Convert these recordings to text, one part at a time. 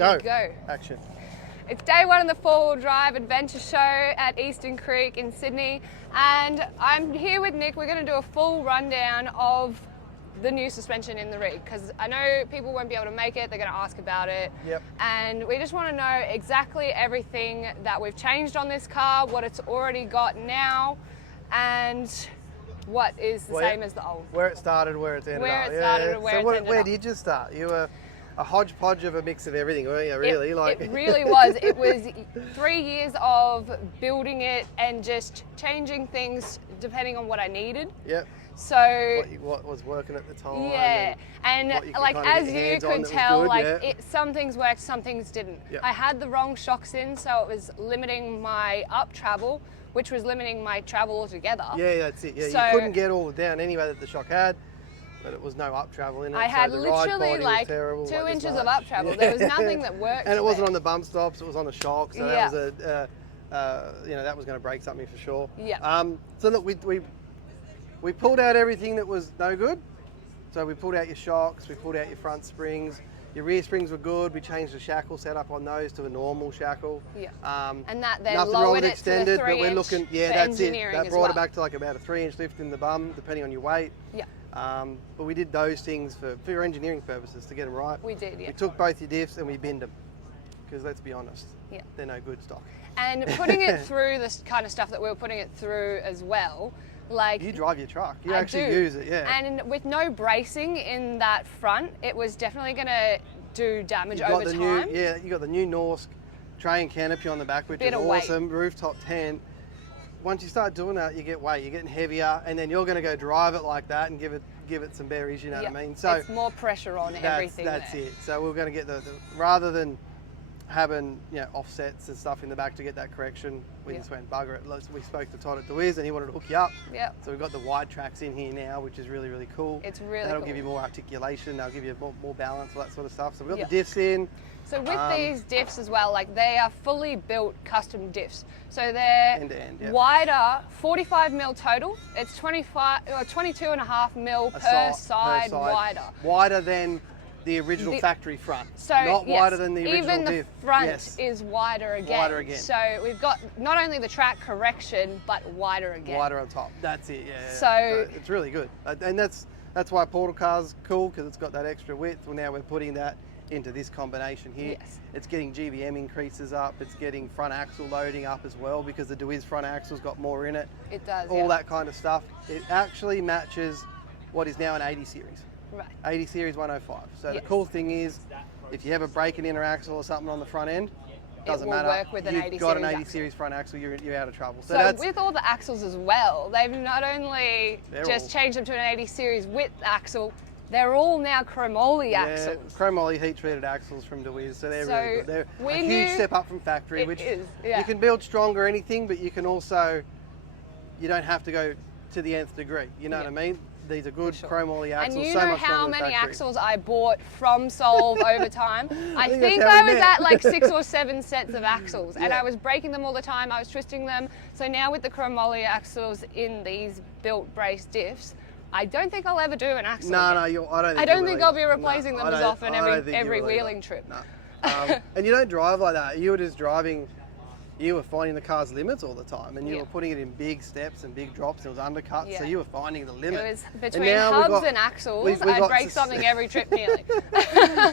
and Go. go. Action. It's day one of the four-wheel drive adventure show at Eastern Creek in Sydney, and I'm here with Nick. We're going to do a full rundown of the new suspension in the rig, because I know people won't be able to make it. They're going to ask about it. Yep. And we just want to know exactly everything that we've changed on this car, what it's already got now, and what is the same as the old. Where it started, where it's ended Where up. it started and where it's ended where up. did you start? You were a hodgepodge of a mix of everything, weren't you, really? It really was. It was 3 years of building it and just changing things depending on what I needed. Yep. So What was working at the time. yeah, and what you could like kind of as get you hands on could that was tell, good, like yeah. some things worked, some things didn't. Yep. I had the wrong shocks in, so it was limiting my up travel, which was limiting my travel altogether. Yeah, that's it. Yeah, So- you couldn't get all the down anyway that the shock had, but it was no up travel in it. I had so the ride literally quality like was terrible, 2 like this inches much. of up travel. There was nothing that worked. And it wasn't there. on the bump stops; it was on the shock. So Yeah. that was that was going to break something for sure. Yeah. So look, we pulled out everything that was no good. So we pulled out your shocks, we pulled out your front springs. Your rear springs were good. We changed the shackle setup on those to a normal shackle. Yeah. And that then nothing wrong lowered with it extended, to the 3 but we're inch looking. Yeah, for that's it. engineering That as brought well. it back to like about a 3-inch lift in the bum, depending on your weight. Yeah. But we did those things for engineering purposes to get them right. We did, yeah. We took both your diffs and we binned them, because let's be honest, Yeah. they're no good stock. And putting it through this kind of stuff that we were putting it through as well, like You drive your truck. You I actually do. use it, yeah. And with no bracing in that front, it was definitely going to do damage You've got over the time. you got the new Norsk train canopy on the back, which Bit is of weight. awesome. Rooftop tent. Once you start doing that, you get weight. You're getting heavier, and then you're going to go drive it like that and give it some berries. You know Yeah. what I mean? So it's more pressure on everything. That's there. it. So we're going to get the rather than having offsets and stuff in the back to get that correction, we Yeah. just went bugger it. We spoke to Todd at DeWiz and he wanted to hook you up. Yeah. So we've got the wide tracks in here now, which is really, really cool. It's really That'll cool. give you more articulation. They'll give you more balance, all that sort of stuff. So we've got Yeah. the diffs in. So with these diffs as well, like they are fully built custom diffs. So they're End to end, yeah. wider, 45 mil total. It's 22.5 mil per side wider. Wider than the original The- factory front. So not yes, wider than the original even the diff. front Yes. is wider again. Wider again. So we've got not only the track correction, but wider again. Wider on top. That's it. Yeah. So- it's really good, and that's why Portal Car's cool, because it's got that extra width. Well, now we're putting that into this combination here. Yes. It's getting GVM increases up. It's getting front axle loading up as well, because the DeWiz front axle's got more in it. It does. All yeah. that kind of stuff. It actually matches what is now an 80 series. Right. 80 series 105. So Yes. the cool thing is, if you ever break an inner axle or something on the front end, doesn't will matter. work with an You've 80 got an series 80 axle. series front axle, you're out of trouble. So So that's with all the axles as well, they've not only They're just all- changed them to an 80 series width axle, they're all now chromoly axles. chromoly heat treated axles from DeWiz, so they're So really good. They're we a huge knew- step up from factory, It which is, yeah. you can build stronger anything, but you can also, you don't have to go to the nth degree. You know Yeah. what I mean? These are good sure. chromoly axles. And you so know much how stronger than many factory. axles I bought from Solve over time? I think think that's how I we was met. at like 6 or 7 sets of axles, and Yeah. I was breaking them all the time. I was twisting them. So now with the chromoly axles in these built brace diffs, I don't think I'll ever do an axle. No, again. no, I don't think I don't you think will I'll be either. replacing No, them I as don't- often I don't think you every will either. wheeling trip. No. And you don't drive like that. You were just driving, you were finding the car's limits all the time, and you Yeah. were putting it in big steps and big drops, and it was undercut, so Yeah. you were finding the limit. It was And between now we've hubs got- and axles, we've I'd got break sus- something every trip nearly.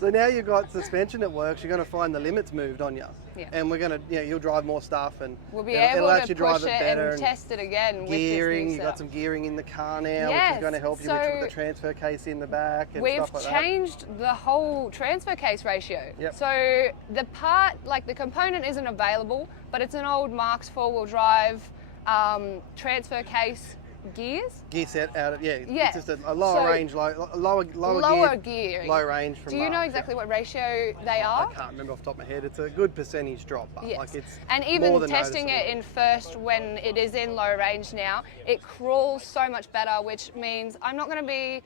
So now you've got suspension that works, you're going to find the limits moved on you. Yeah. And we're going to, you'll drive more stuff, and We'll be it'll able let you to drive push it better, and test it again with this gearing. new You've got setup. some gearing in the car now, which Yes, is going to help you so with the transfer case in the back and We've stuff like that. changed the whole transfer case ratio. Yep. So the part, like the component isn't available, but it's an old Marks 4-wheel drive transfer case gears. Gear set out of, Yeah. it's just a lower So- range, lower Lower gear. low range from Do you know Marks, exactly what ratio they are? I can't remember off the top of my head. It's a good percentage drop, but Yes. like it's and more even than testing it noticeable. in first when it is in low range now, it crawls so much better, which means I'm not going to be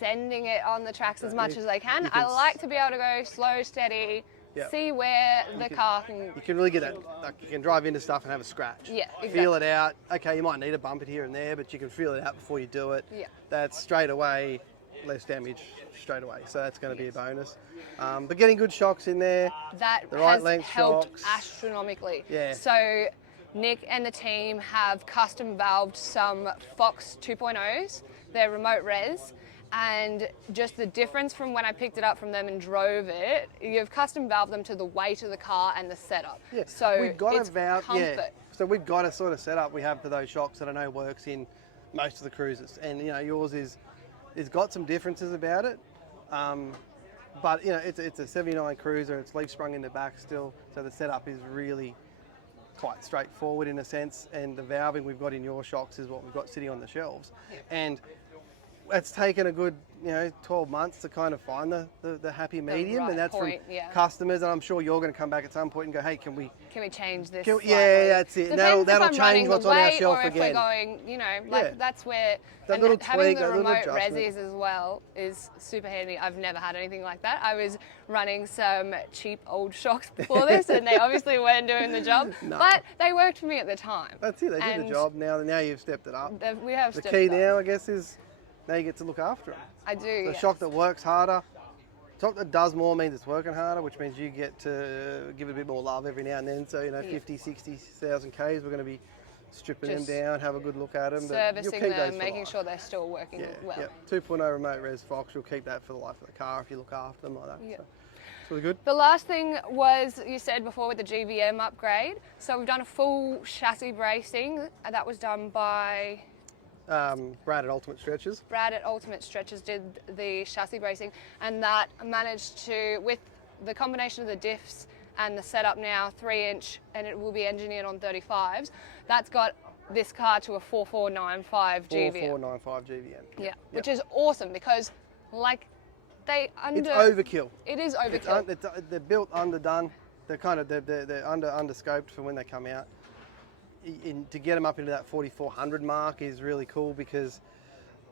sending it on the tracks as much as I can. you can I like to be able to go slow, steady, Yep. see where the car can. You can really get that, like you can drive into stuff and have a scratch. Yeah, Feel exactly. it out. Okay, you might need a bump it here and there, but you can feel it out before you do it. Yeah. That's straight away, less damage straight away. So that's going to be a bonus. But getting good shocks in there, That the right has length helped shocks. astronomically. Yeah. So Nick and the team have custom valved some Fox 2.0s, they're remote res, and just the difference from when I picked it up from them and drove it, you've custom valved them to the weight of the car and the setup. Yeah. So we've got it's a valve. comfort. Yeah. So we've got a sort of setup we have for those shocks that I know works in most of the cruisers, and yours is got some differences about it. But it's a 79 cruiser. It's leaf sprung in the back still, so the setup is really quite straightforward in a sense. And the valving we've got in your shocks is what we've got sitting on the shelves, and it's taken a good 12 months to kind of find the happy medium, right and that's point, from yeah. customers. And I'm sure you're going to come back at some point and go, hey, can we change this? yeah, slightly? that's it. And Depends that'll if I'm change running what's the on our weight shelf or if again. we're going, Yeah. that's where That and little having tweak, the that little remote adjustment. resis as well is super handy. I've never had anything like that. I was running some cheap old shocks before this, and they obviously weren't doing the job, No. but they worked for me at the time. That's it. They did And the job. Now you've stepped it up. We have The stepped key it up. now, I guess, is now you get to look after them. I do. The yes. shock that works harder. Shock that does more means it's working harder, which means you get to give it a bit more love every now and then. So, 50, 60,000 Ks, we're going to be stripping Just them down, have a good look at them. servicing them, making sure they're still working Yeah, well. yeah. 2.0 remote res Fox, you'll keep that for the life of the car if you look after them like that. Yeah. So, it's really good. The last thing was, you said before, with the GVM upgrade. So we've done a full chassis bracing. That was done by Brad at Ultimate Stretches. Brad at Ultimate Stretches did the chassis bracing, and that managed to, with the combination of the diffs and the setup now 3-inch, and it will be engineered on 35s, that's got this car to a 4495 GVM. 4495 GVM. Yeah, which is awesome because It's overkill. It is overkill. They're built underdone. They're kind of they're underscoped for when they come out. To get them up into that 4400 mark is really cool, because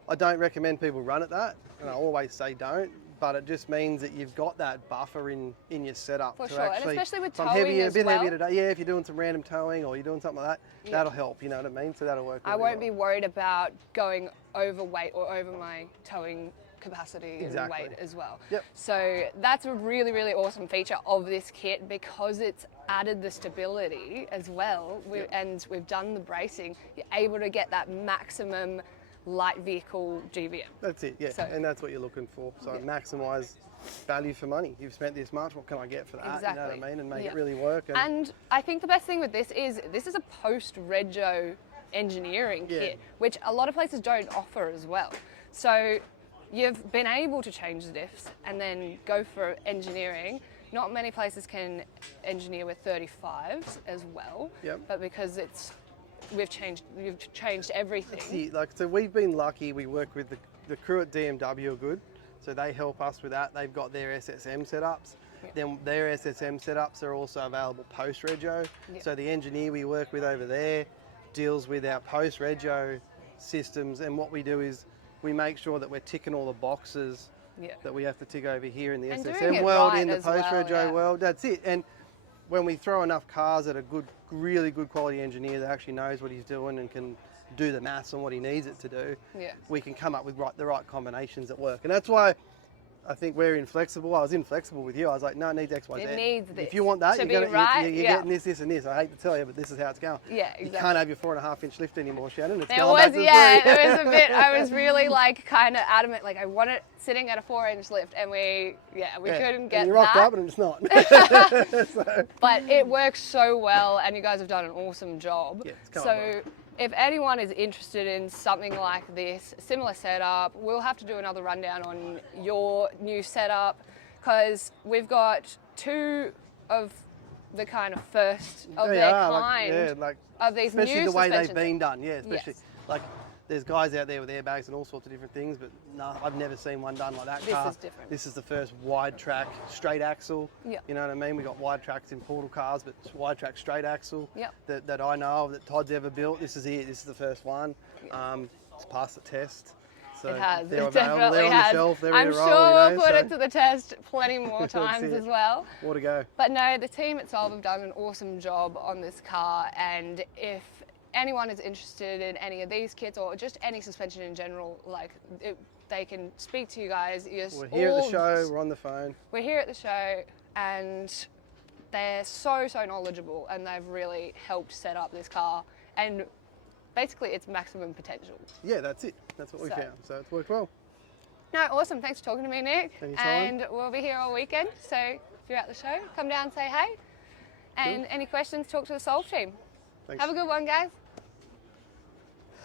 I don't recommend people run at that, and I always say don't. But it just means that you've got that buffer in your setup. For to sure, and actually, especially with if I'm towing heavier, as a bit well. heavier today. Yeah, if you're doing some random towing or you're doing something like that, that'll help. You know what I mean? So that'll work. I really won't well. be worried about going overweight or over my towing capacity and Exactly. weight as well. Yep. So that's a really, really awesome feature of this kit, because it's added the stability as well, and we've done the bracing. You're able to get that maximum light vehicle GVM. That's it, yeah, So- and that's what you're looking for. So maximise value for money. You've spent this much, what can I get for that? Exactly. You know what I mean? And make Yeah. it really work. And I think the best thing with this is a post-rego engineering Yeah. kit, which a lot of places don't offer as well. So you've been able to change the diffs and then go for engineering. Not many places can engineer with 35s as well, Yep. but because you've changed everything. See, so we've been lucky. We work with the crew at DMW are good, so they help us with that. They've got their SSM setups. Then their SSM setups are also available post-rego. So the engineer we work with over there deals with our post-rego systems, and what we do is we make sure that we're ticking all the boxes that we have to tick over here in the And doing SSM it world, right in the as well, post-rego yeah. world. That's it. And when we throw enough cars at a really good quality engineer that actually knows what he's doing and can do the maths on what he needs it to do, we can come up with the right combinations that work. And that's why I think we're inflexible. I was inflexible with you. I was like, no, it needs X, Y, Z. It needs this. If you want that, To you're be right, you're getting this, this, and this. I hate to tell you, but this is how it's going. Yeah, You exactly. can't have your 4.5-inch lift anymore, Shannon. It's There going was, back to the there was three. a bit, I was really kind of adamant, I want it sitting at a 4-inch lift, and we couldn't get and you rocked that. up and it's not. But it works so well, and you guys have done an awesome job. Yeah, it's come so well. if anyone is interested in something like this, similar setup, we'll have to do another rundown on your new setup, because we've got two of the kind of first of They their are, kind of these especially new the way suspensions. they've been done. Yeah, especially Yes. there's guys out there with airbags and all sorts of different things, but no, I've never seen one done like that This car. is different. This is the first wide track straight axle. Yeah. You know what I mean? We got wide tracks in portal cars, but it's wide track straight axle Yep. that I know of that Todd's ever built. This is it. This is the first one. It's passed the test. So It has. they're It available. definitely They're on the has. shelf. They're I'm ready to sure roll, we'll you know, put so it to the test plenty more That's times it. as well. more to go. But no, the team at Solve have done an awesome job on this car, and if anyone is interested in any of these kits or just any suspension in general, they can speak to you guys. We're here at the show, we're on the phone. We're here at the show, and they're so knowledgeable, and they've really helped set up this car, and basically it's maximum potential. Yeah, that's it. That's what we found. So it's worked well. No, awesome. Thanks for talking to me, Nick. Anytime. And we'll be here all weekend. So if you're at the show, come down and say hey. And any questions, talk to the Solve team. Thanks. Have a good one, guys.